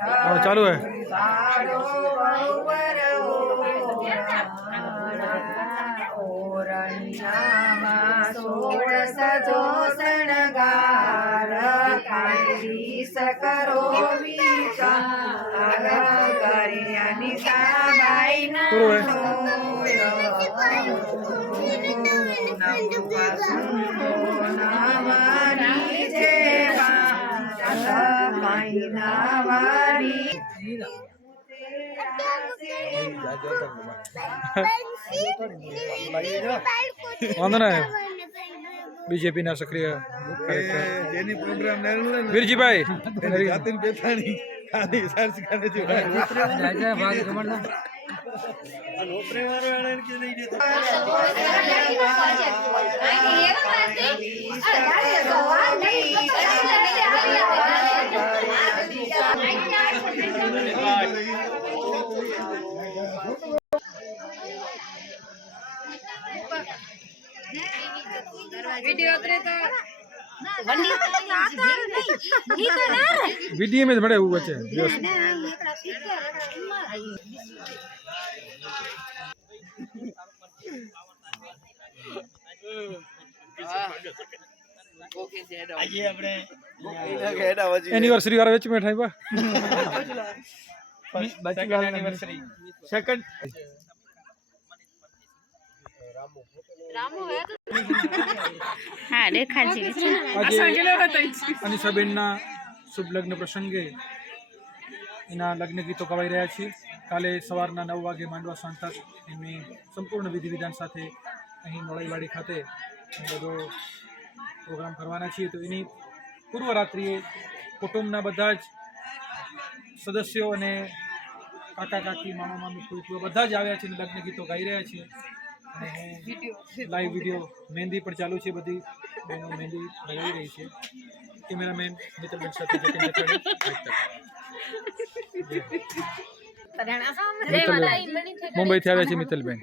चालू है। सजो शणगार करो विचार करियानी साबाई नावानी जेवा नावानी वांधो ना बीजेपी ना सक्रिय वीरजी भाई वीडियो में बड़े हुए बच्चे एनिवर्सरी वाला वेच में ठाई बा एनिवर्सरी सेकंड अनिशाबेनना शुभ लग्न प्रसंगे एना लग्न गीतो गवाई रह्या छे। काले सवाરના 9 વાગે માંડવા સાંતા એમની સંપૂર્ણ વિધિ વિધાન સાથે અહીં નોળાઈવાડી ખાતે બધો પ્રોગ્રામ કરવાના છીએ। તો એની પૂર્વ રાત્રિએ કુટુંબના બધા જ સદસ્યો અને કાકા કાકી મામા મામી કોઈ બધા જ આવ્યા છે અને લગ્ન ગીતો ગાઈ રહ્યા છે। लाइव वीडियो मेहंदी पर चालू है, बधी बहनों मेहंदी लगाई रही है। कैमरामैन मित्तलबेन साथे मुंबई थी आव्या छे मित्तलबेन।